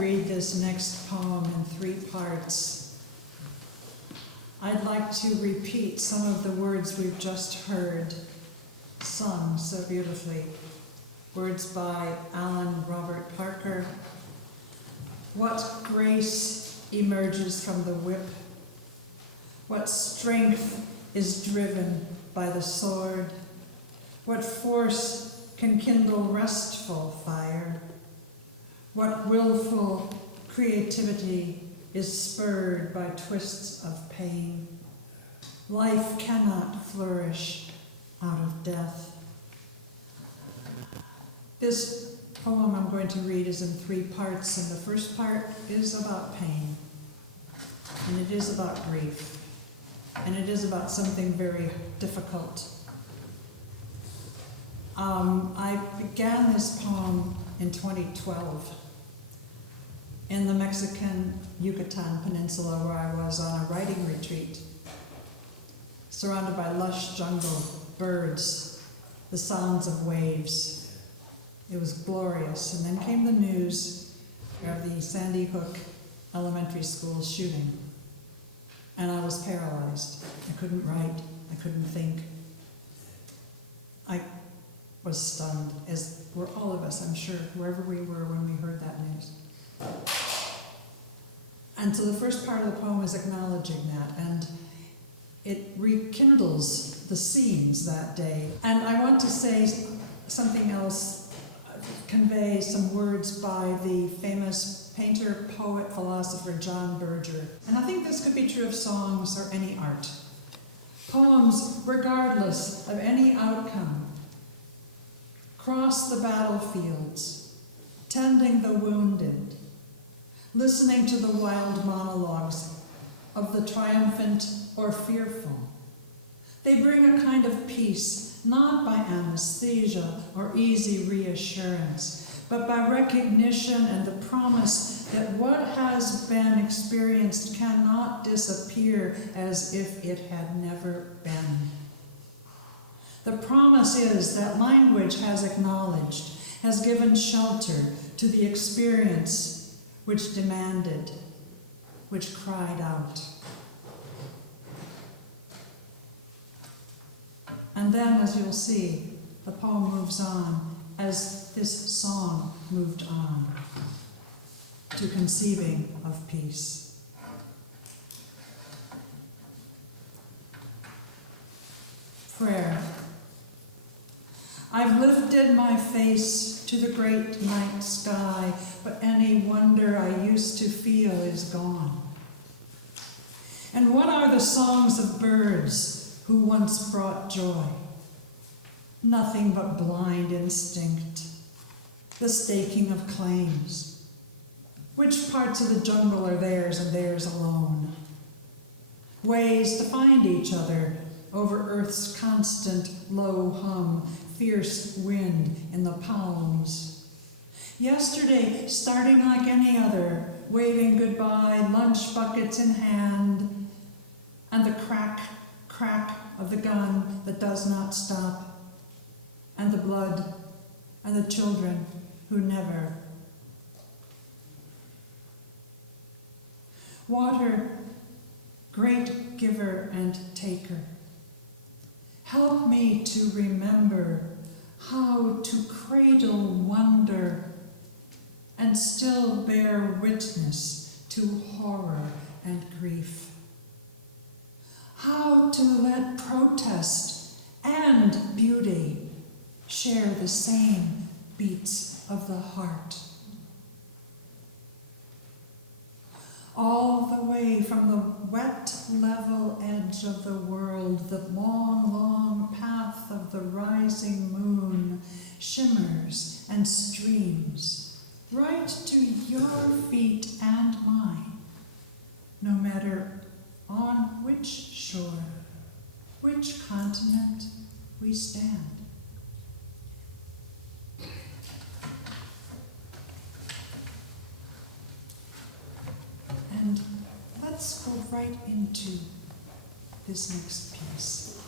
read this next poem in 3 parts, I'd like to repeat some of the words we've just heard sung so beautifully. Words by Alan Robert Parker. What grace emerges from the whip? What strength is driven by the sword? What force can kindle restful fire? What willful creativity is spurred by twists of pain? Life cannot flourish out of death. This poem I'm going to read is in 3 parts, and the first part is about pain, and it is about grief, and it is about something very difficult. I began this poem in 2012 in the Mexican Yucatan Peninsula, where I was on a writing retreat, surrounded by lush jungle, birds, the sounds of waves. It was glorious. And then came the news of the Sandy Hook Elementary School shooting. And I was paralyzed. I couldn't write. I couldn't think. I was stunned, as were all of us, I'm sure, wherever we were when we heard that news. And so the first part of the poem is acknowledging that, and it rekindles the scenes that day. And I want to say something else, convey some words by the famous painter, poet, philosopher John Berger. And I think this could be true of songs or any art. Poems, regardless of any outcome, cross the battlefields, tending the wounded, listening to the wild monologues of the triumphant or fearful. They bring a kind of peace, not by anesthesia or easy reassurance, but by recognition and the promise that what has been experienced cannot disappear as if it had never been. The promise is that language has acknowledged, has given shelter to the experience which demanded, which cried out. And then, as you'll see, the poem moves on as this song moved on to conceiving of peace. Prayer. I've lifted my face to the great night sky, but any wonder I used to feel is gone. And what are the songs of birds who once brought joy? Nothing but blind instinct, the staking of claims. Which parts of the jungle are theirs and theirs alone? Ways to find each other over Earth's constant low hum, fierce wind in the palms. Yesterday, starting like any other, waving goodbye, lunch buckets in hand, and the crack of the gun that does not stop, and the blood, and the children who never. Water, great giver and taker, help me to remember how to cradle wonder and still bear witness to horror and grief. How to let protest and beauty share the same beats of the heart. All the way from the wet, level edge of the world, the long, long path of the rising moon shimmers and streams right to your feet and mine, no matter on which shore, which continent we stand. And let's go right into this next piece.